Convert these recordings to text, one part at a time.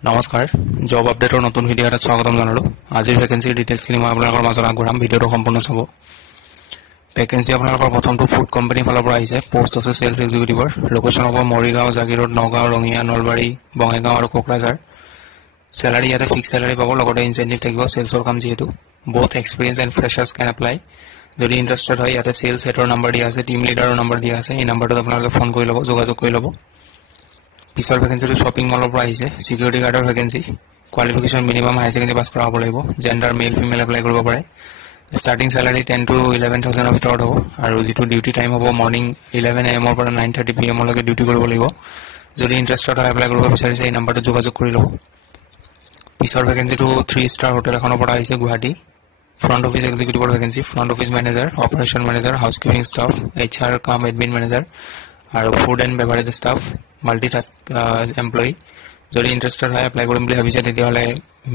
নমস্কাৰ জব আপডেটৰ নতুন ভিডিঅ' এটাত স্বাগতম জনালো আজিৰ ভ্যাকেন্সি ডিটেইলছখিনি মই আপোনালোকৰ মাজত আগবঢ়াম ভিডিঅ'টো সম্পূৰ্ণ চাব ভ্যাকেন্সি আপোনালোকৰ প্ৰথমটো ফুড কোম্পানী ফালৰ পৰা আহিছে পোষ্ট আছে সেলছ এক্সিকিউটিভৰ লোকেশন হ'ব মৰিগাঁও জাগিৰোড নগাঁও ৰঙিয়া নলবাৰী বঙাইগাঁও আৰু কোকৰাঝাৰ স্যালাৰি ইয়াতে ফিক্স স্যালাৰি পাব লগতে ইনসেন্টিভ থাকিব সেলছৰ কাম যেহেতু both experience and freshers can apply যদি ইন্টাৰেস্টেড হয় ইয়াতে সেলছ হেডৰ নম্বৰ দিয়া আছে টিম লিডাৰৰ নম্বৰ দিয়া আছে এই নম্বৰটোত আপোনালোকে ফোন কৰি ল'ব যোগাযোগ কৰি ল'ব পিছৰ ভ্যাকেন্সিটো শপিং মলৰ পৰা আহিছে সিকিউৰিটি গাৰ্ডৰ ভ্যাকেন্সি কোৱালিফিকেশন মিনিমাম হাই সেকেন্ডাৰী পাস কৰা হ'ব লাগিব জেন্ডাৰ মেল ফিমেল এপ্লাই কৰিব পাৰে স্টাৰ্টিং স্যালাৰি 10 to 11000 ৰ ভিতৰত হ'ব আৰু যেটো ডিউটি টাইম হ'ব মৰ্নিং 11 am ৰ পৰা 9:30 pm লৈকে ডিউটি কৰিব লাগিব যদি ইন্টাৰেস্টেড হয় এপ্লাই কৰিব বিচাৰিছে এই নম্বৰটোত যোগাযোগ কৰি ল'ব পিছৰ ভ্যাকেন্সিটো 3 star হোটেল এখনৰ পৰা আহিছে Guwahati front office executive vacancy front office manager operation manager housekeeping staff hr cum admin manager আৰু food and beverage staff multitask employee যদি ইন্টাৰেস্টেড হয় এপ্লাই কৰিম বুলি ভাবিছে তেতিয়াহলে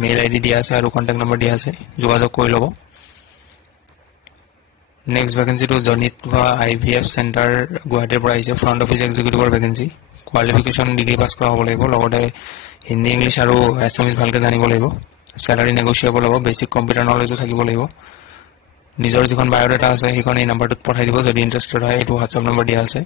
মেইল আইডি দিয়া আছে আৰু কন্টাক্ট নম্বৰ দিয়া আছে যোগাযোগ কৰি ল'ব নেক্সট ভ্যাকেন্সি টু জনিতৱা IVF সেন্টাৰ গুৱাহাটীৰ পৰা আহিছে front office executive vacancy qualification degree pass কৰা হ'ব লাগিব লগতে হিন্দী ইংলিশ আৰু এছামিজ ভালকে জানিব লাগিব স্যালাৰি নেগোশিয়েবল হ'ব বেসিক কম্পিউটাৰ নলেজও থাকিব লাগিব নিজৰ যিখন বায়োডাটা আছে সেইখন এই নম্বৰটোত পঠাই দিব যদি ইন্টাৰেস্টেড হয় এইটো WhatsApp নম্বৰ দিয়া আছে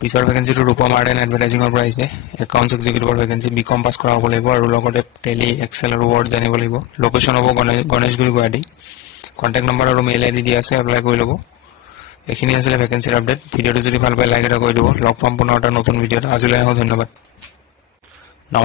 পিছৰ ভ্যাকেন্সিটো ৰূপম আৰ্ট এণ্ড এডভাৰটাইজিঙৰ পৰা আহিছে একাউণ্টছ এক্সিকিউটিভৰ ভ্যাকেন্সি বিকম পাস কৰা হ'ব লাগিব আৰু লগতে টেলি এক্সেল আৰু ৱৰ্ড জানিব লাগিব লোকেশন হ'ব গণেশগুৰি গুৱাহাটী কন্টাক্ট নম্বৰ আৰু মেইল আইডি দিয়া আছে এপ্লাই কৰি ল'ব এইখিনি আছিল ভ্যাকেন্সিৰ আপডেট ভিডিঅ'টো যদি ভাল পায় লাইক এটা কৰি দিব লগ পাম পুনৰ এটা নতুন ভিডিঅ'ত আজিলৈ ধন্যবাদ